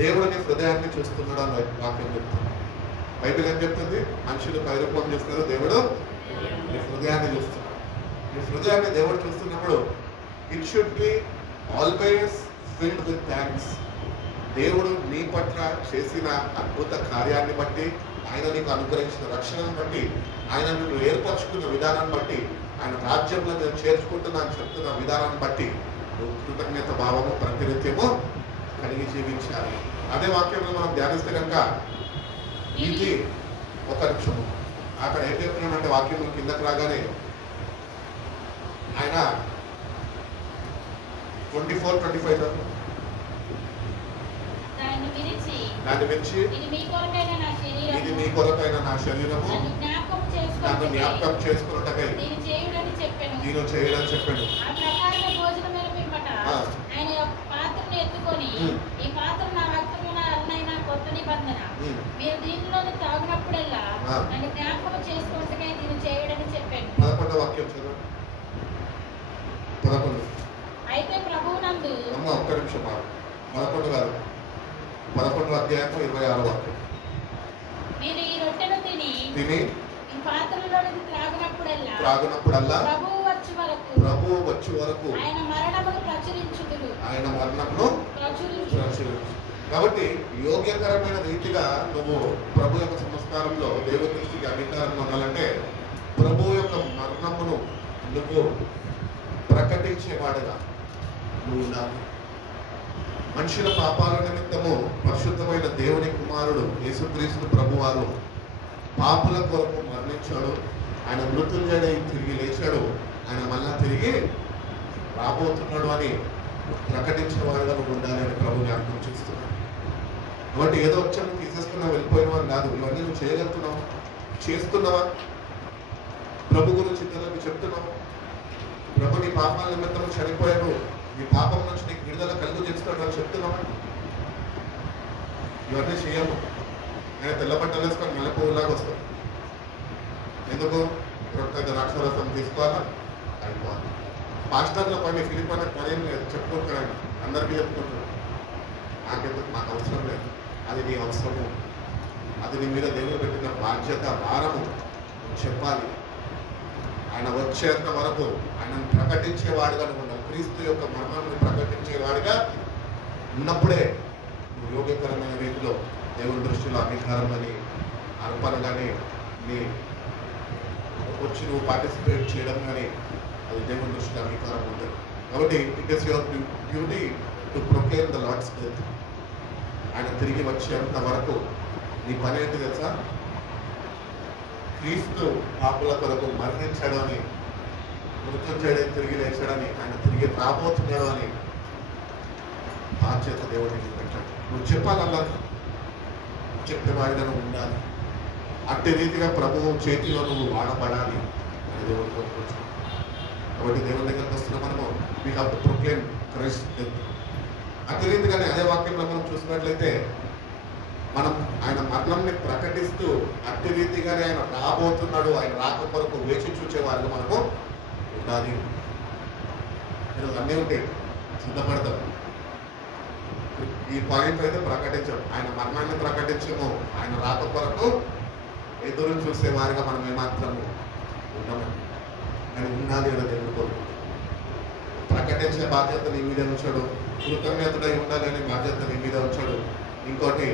దేవుడిని హృదయాన్ని చూస్తున్నాడు అని వాక్యం చెప్తుంది. బైబిల్ ఏం చెప్తుంది? మనుషులు పైరూపం చేస్తున్నారు, దేవుడు నీ హృదయాన్ని చూస్తున్నాడు. నీ హృదయాన్ని దేవుడు చూస్తున్నప్పుడు it should be always filled with thanks. దేవుడు నీ పట్ల చేసిన అద్భుత కార్యాన్ని బట్టి, ఆయన నీకు అనుగ్రహించిన రక్షణను బట్టి, ఆయన నిన్ను ఏర్పరచుకున్న విధానాన్ని బట్టి, ఆయన రాజ్యంలో నేను చేర్చుకుంటున్నా అని చెప్తున్న విధానాన్ని బట్టి నువ్వు కృతజ్ఞత భావము ప్రతినిత్యము కలిగి జీవించాలి. అదే వాక్యంలో మనం ధ్యానిస్తే కనుక ఇది ఒక నిమిషము అక్కడ ఏం చెప్తున్నానంటే వాక్యం కిందకు రాగానే ఆయన 24-25 దాన్ని మించి ఇది మీ కొరకైన నా శరీరము నన్ను జ్ఞాపకం చేసుకున్నట్టుగా నేను చేయడని చెప్పాను. ఆయన పాత్రను ఎత్తుకొని ఈ పాత్ర నా రక్తమైన అన్నైనా కొత్త నిబంధన. మీరు దీనిలోని తాగినప్పుడల్లా నన్ను జ్ఞాపకం చేసుకుంటూనే దీన్ని చేయడని చెప్పాను. 11వ వాక్యం చదువు. 11. అయితే ప్రభువునందు అమ్మ ఒక్క నిమిషం 11 కాదు, 11వ అధ్యాయం 26వ వాక్యం. మీరు ఈ రొట్టెను తిని ఈ పాత్రలోనిది త్రాగినప్పుడల్లా ప్రభువు వచ్చి వరకు ఆయన మరణమును ప్రచురించుదురు. కాబట్టి యోగ్యకరమైన రీతిగా నువ్వు ప్రభు యొక్క సంస్కారంలో దేవుని దృష్టికి అంగీకారంగా ఉండాలంటే ప్రభు యొక్క మరణమును నువ్వు ప్రకటించేవాడుగా నువ్వు ఉండాలి. మనుషుల పాపాల నిమిత్తము పరిశుద్ధమైన దేవుని కుమారుడు యేసుక్రీస్తు ప్రభువారు పాపుల కొరకు మరణించాడు. ఆయన మృత్యుంజయుడై తిరిగి లేచాడు. ఆయన మళ్ళా తిరిగి రాబోతున్నాడు అని ప్రకటించేవాడుగా నువ్వు ఉండాలి అని ప్రభు జ్ఞాపకం చేస్తున్నాడు. కాబట్టి ఏదో వచ్చాను తీసేసుకున్నావు వెళ్ళిపోయినావా కాదు. ఇవన్నీ నువ్వు చేయగలుగుతున్నావు, చేస్తున్నావా? ప్రభు గురించి ఇతరులకు చెప్తున్నావు. ప్రభు నీ పాపాల నిమిత్తం చనిపోయాడు, నీ పాపం నుంచి నీకు విడుదల కలుగు చేస్తున్నాడు అని చెప్తున్నావా? ఇవన్నీ చేయము. ఆయన తెల్ల బట్టలు వేసుకొని మళ్ళీ పువ్వులాగా వస్తాం. ఎందుకు? ద్రాక్షరసం తీసుకోవాలా, అయిపోవాలి. మాస్టర్లో పని ఫిలిప్ అనే పని ఏం లేదు, చెప్పుకుంటాడు ఆయన, అందరికీ చెప్పుకుంటాడు. నాకెందుకు, మాకు అవసరం లేదు, అది నీ అవసరము, అది నీ మీద దేవుడు పెట్టిన బాధ్యత, భారము చెప్పాలి. ఆయన వచ్చేంత వరకు ఆయనను ప్రకటించేవాడుగా ఉండాలి. క్రీస్తు యొక్క మరణాన్ని ప్రకటించేవాడుగా ఉన్నప్పుడే నువ్వు యోగ్యకరమైన రీతిలో దేవుని దృష్టిలో అంగీకారం కానీ అర్పణ కానీ నీ వచ్చి నువ్వు పార్టిసిపేట్ చేయడం కానీ అది దేవుని దృష్టిలో అంగీకారం ఉంటుంది. కాబట్టి it is your duty to proclaim the Lord's death. ఆయన తిరిగి వచ్చేంత వరకు నీ పని ఏంటి తెలుసా? క్రీస్తు పాపుల కొరకు మరణించాడు అని, మృత్యుంజయుడై తిరిగి లేచాడని, ఆయన తిరిగి రాబోతున్నాడు అని బాధ్యత దేవుడికి పెట్టాడు. నువ్వు చెప్పాలన్నా చెప్పేవాడిగా నువ్వు ఉండాలి. అట్టి రీతిగా ప్రభువు చేతిలో నువ్వు వాడబడాలి అని దేవుడు కోరుకుంటున్నాడు. కాబట్టి దేవుని దగ్గరకు వస్తున్న మనము we have to proclaim Christ death. అట్టి రీతిగానే అదే వాక్యంలో మనం చూసినట్లయితే మనం ఆయన మరణంని ప్రకటిస్తూ అట్టి రీతిగానే ఆయన రాబోతున్నాడు, ఆయన రాక కొరకు వేచి చూచే వారికి మనము ఉండాలి. మీరు అన్నీ ఉంటాయి, సిద్ధపడతాం. ఈ పాయింట్ అయితే ప్రకటించాం, ఆయన మరణాన్ని ప్రకటించము, ఆయన రాక కొరకు ఎదురు చూసే వారిగా మనం ఏమాత్రము ఉండమని ఆయన ఉండాలి అని దేవుడు కోరుకుంటున్నాడు. ప్రకటించే బాధ్యత నీ మీద ఉంచాడు, కృతజ్ఞతడై ఉండాలి అనే బాధ్యత నీ మీద ఉంచాడు. ఇంకోటి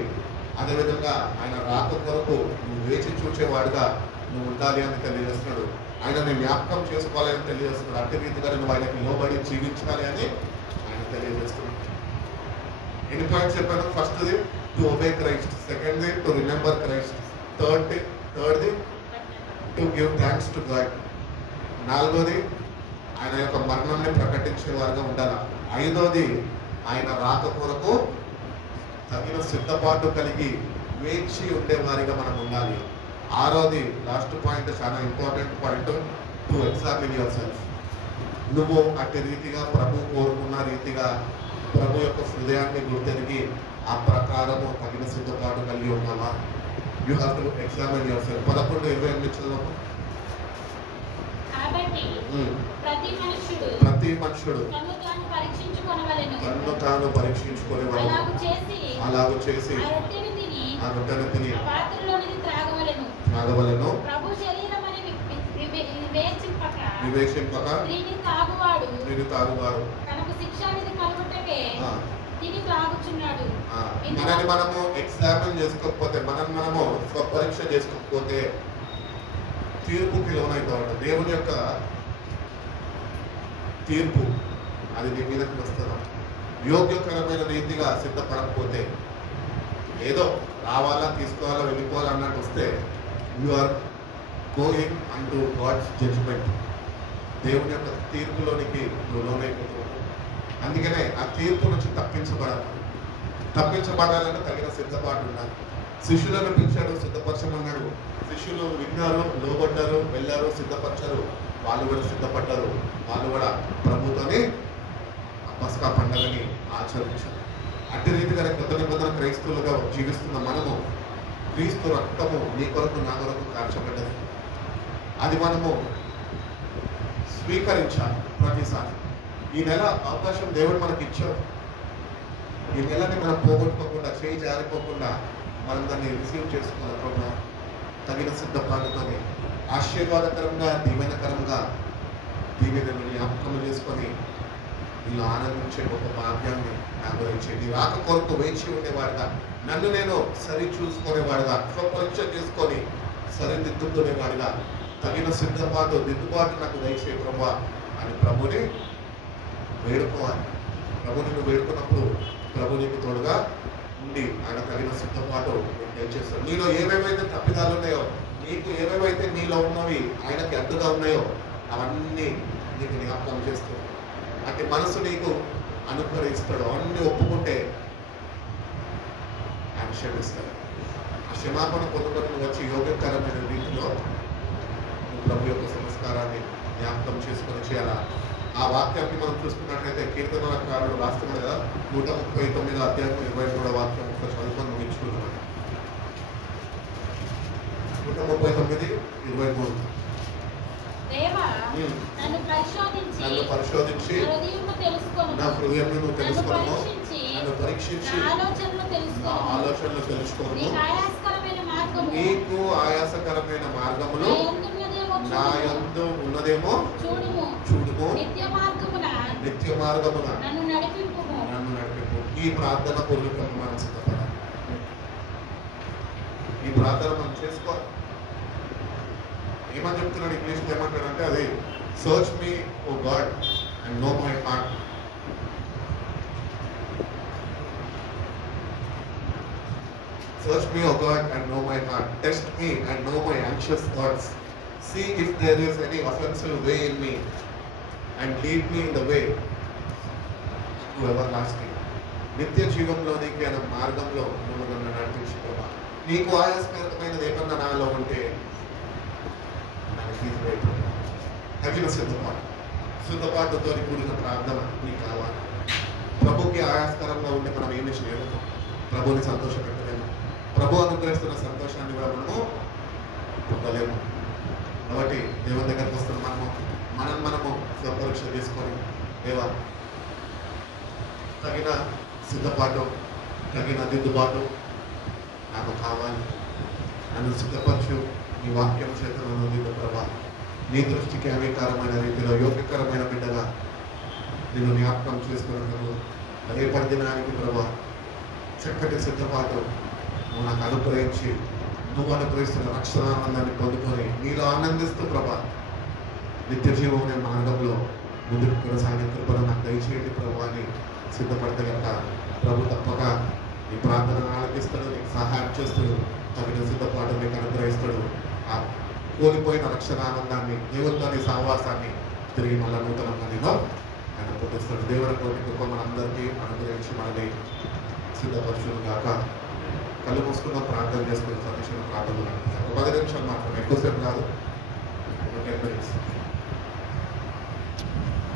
అదేవిధంగా ఆయన రాక కొరకు నువ్వు వేచి చూచేవాడుగా నువ్వు ఉండాలి అని తెలియజేస్తున్నాడు. ఆయనని జ్ఞాపకం చేసుకోవాలి అని తెలియజేస్తున్నాడు. అట్టి రీతిగా నువ్వు ఆయనకి లోబడి జీవించాలి అని ఆయన తెలియజేస్తున్నాడు. ఎన్ని పాయింట్స్ చెప్పాను? ఫస్ట్ది టు ఒబే క్రైస్ట్, సెకండ్ది టు రిమెంబర్ క్రైస్ట్, థర్డ్ది to give thanks to God, నాలుగోది ఆయన యొక్క మరణాన్ని ప్రకటించేవారుగా ఉండాలి, ఐదోది ఆయన రాక కొరకు తగిన సిద్ధపాటు కలిగి వేచి ఉండేవారిగా మనం ఉండాలి, ఆరోది లాస్ట్ పాయింట్ చాలా important point, to examine your self. నువ్వు అట్టి రీతిగా ప్రభు కోరుకున్న రీతిగా ప్రభు యొక్క హృదయాన్ని గుర్తెరిగి ఆ ప్రకారము తగిన సిద్ధపాటు కలిగి ఉన్నావా? You have to examine your self. 11:28 చదువు. కాబట్టి ప్రతి మనుషుడు తన్ను తాను పరీక్షించుకునే అలాగూ చేసి ఆ రొట్టెను తిని త్రాగవలెను. వివేచింపక దీని తాగువాడు మనని మనము ఎగ్జామిన్ చేసుకోకపోతే, మనము స్వపరీక్ష చేసుకోకపోతే తీర్పుకి లోనైతాడు. దేవుని యొక్క తీర్పు అది నీ మీదకి వస్తుందా? యోగ్యకరమైన రీతిగా సిద్ధపడకపోతే, ఏదో రావాలా తీసుకోవాలా వెళ్ళిపోవాలా అన్నట్టు వస్తే యు ఆర్ గోయింగ్ అంటూ గాడ్స్ జడ్జ్మెంట్. దేవుని యొక్క తీర్పులోనికి నువ్వు లోనైపోతావు. అందుకనే ఆ తీర్పు నుంచి తప్పించబడాలంటే తగిన సిద్ధపాటు ఉండాలి. శిష్యులను పిలిచాడు, సిద్ధపరచమన్నాడు. శిష్యులు విన్నారు, లోబడ్డారు, వెళ్ళారు, సిద్ధపరిచారు. వాళ్ళు కూడా సిద్ధపడ్డారు. వాళ్ళు కూడా ప్రభుతోనే పస్కా పండుగని ఆచరించారు. అట్టి రీతిగానే కొత్త నిబంధన క్రైస్తవులుగా జీవిస్తున్న మనము క్రీస్తు రక్తము నీ కొరకు నా కొరకు కార్చబడ్డది. అది మనము స్వీకరించాలి ప్రతిసారి. ఈ నెల అవకాశం దేవుడు మనకి ఇచ్చాడు. ఈ నెలని మనం పోగొట్టుకోకుండా, చేయి జారిపోకుండా మనం దాన్ని రిసీవ్ చేసుకోవాలనుకున్నా తగిన సిద్ధపాటుతోని ఆశీర్వాదకరంగా, దీవెనకరంగా దీవెనను జ్ఞాపకం చేసుకొని వీళ్ళు ఆనందించే ఒక భాగ్యాన్ని నాకు ఇచ్చేది. రాక కొరకు వేచి ఉండేవాడుగా, నన్ను నేను సరి చూసుకునేవాడుగా, స్వపరీక్ష చేసుకొని సరిదిద్దుకునేవాడుగా, తగిన సిద్ధపాటు దిద్దుబాటు నాకు దయచే ప్రభా అని ప్రభుని వేడుకోవాలి. ప్రభు నిన్ను వేడుకున్నప్పుడు ప్రభు నీకు తోడుగా ఉండి ఆయన తగిన సిద్ధపాటు దయచేస్తాడు. నీలో ఏమేమైతే తప్పిదాలు ఉన్నాయో, నీకు ఏమేమైతే నీలో ఉన్నవి ఆయనకి అడ్డుగా ఉన్నాయో అవన్నీ నీకు జ్ఞాపకం చేస్తాడు. అంటే మనసు నీకు అనుగ్రహిస్తాడు. అన్నీ ఒప్పుకుంటే ఆయన క్షమిస్తాడు. ఆ క్షమాపణ పొందుకొని వచ్చి యోగ్యకరమైన రీతిలో ప్రభు యొక్క సంస్కారాన్ని జ్ఞాపకం చేసుకొని చేయాలా. ఆ వాక్యాన్ని మనం చూసుకున్నట్లయితే కీర్తనకారుడు రాస్తున్నాడు కదా, 139 అధ్యాయం 23 వాక్యం చదువుకొని ముగించుకున్నాడు. 139:23. దేవా, నన్ను పరిశోధించి నా హృదయంను నువ్వు తెలుసుకోను, నన్ను పరీక్షించి నా ఆలోచనలు తెలుసుకోను. నీకు ఆయాసకరమైన మార్గములు నా యందు ఉన్నదేమో చూడుము. నిత్య మార్గమున నన్ను నడిపింపు. ఈ ప్రార్థన పూర్వకంగా మనం సిద్ధపడాలి. ఈ ప్రార్థన మనం చేసుకోవాలి. ఏమని చెప్తున్నాడు ఇంగ్లీష్లో ఏమంటాడంటే, అది search me O God and know my heart. Search me, O God, and know my heart. Test me and know my anxious thoughts. See if there is any offensive way in me, and lead me in the way to everlasting. నిత్య జీవంలోనికి అయిన మార్గంలో నువ్వు నన్ను నడిపించు ప్రభా. నీకు ఆయాస్కరమైనది ఏమన్నా నాలో ఉంటే తగిన సిద్ధపాటుతో కూడిన ప్రార్థన నీకు కావాలి. ప్రభుకి ఆయాస్కరంగా ఉండి మనం ఏమి చేయలేము. ప్రభుని సంతోషపెట్టలేము. ప్రభు అనుగ్రహిస్తున్న సంతోషాన్ని కూడా మనము పొందలేము. కాబట్టి దేవుని దగ్గరికి వస్తున్న మనము స్వపరీక్ష తీసుకొని, దేవా తగిన సిద్ధపాటు, తగిన దిద్దుబాటు నాకు కావాలి. నన్ను సిద్ధపరచు. నీ వాక్యం చేతులను దిద్దు ప్రభా. నీ దృష్టికి అంగీకారమైన రీతిలో యోగ్యకరమైన బిడ్డగా నేను జ్ఞాపకం చేసుకున్నాను. రేపటి దినానికి ప్రభా చక్కటి సిద్ధపాటు నువ్వు నాకు అనుగ్రహించి, నువ్వు అనుగ్రహిస్తున్న రక్షణానందాన్ని పొందుకొని నీలో ఆనందిస్తూ ప్రభా నిత్య జీవం అనే మార్గంలో ముందుకు కొనసాగే కృపను నాకు దయచేయండి ప్రభు అని సిద్ధపడితే కనుక ప్రభు తప్పక నీ ప్రార్థనను ఆలకిస్తాడు, నీకు సహాయం చేస్తాడు, తగిన సిద్ధపాటు నీకు అనుగ్రహిస్తాడు. ఆ కోల్పోయిన రక్షణానందాన్ని, దేవునితోని సహవాసాన్ని తిరిగి మళ్ళీ నూతనంగా నేను ఆయన పుట్టిస్తాడు. దేవుని కోటి కృప మనందరికీ అనుగ్రహించి మనల్ని సిద్ధపరచును కాక. కళ్ళు మూసుకున్న ప్రార్థన చేసుకుని సందేశం ప్రార్థన 10 నిమిషాలు మాత్రమే, ఎక్కువసేపు కాదు, 10 minutes.